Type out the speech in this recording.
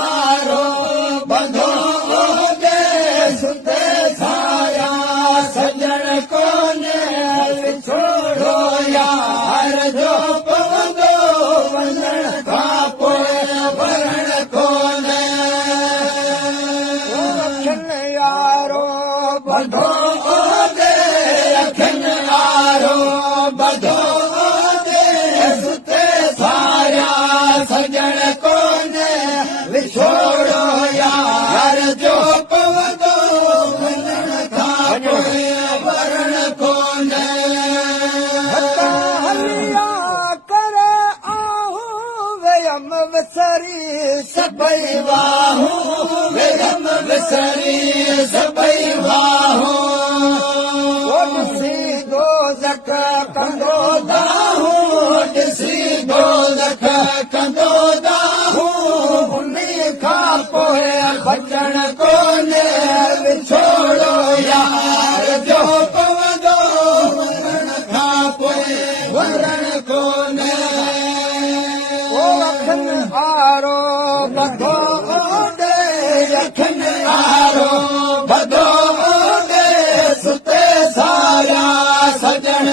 आरो बधो दे सुते साया सजण कोने छोड़ो यार जो पवंदो वञण खां पोइ भरण कोने अखियुनि यारो बधो दे अखियुनि यारो बधो दे सुते साया सजण कोने विछोड़ो यार जो पवंदो वञण खां पोइ भरण कोने हलिया कर आहूं वयम विसरी सभई वाहूं वयम विसरी सभई वाहूं ॾिसी दोज़ख कंदो दाहूं ॾिसी दोज़ख कंदो दाहूं उन्ही खां पोइ बचण कोने विछोड़ो यार जो पवंदो वञण खां पोइ भरण कोने अखियुनि आरो बधो दे अखियुनि आरो बधो दे सुते साया सजण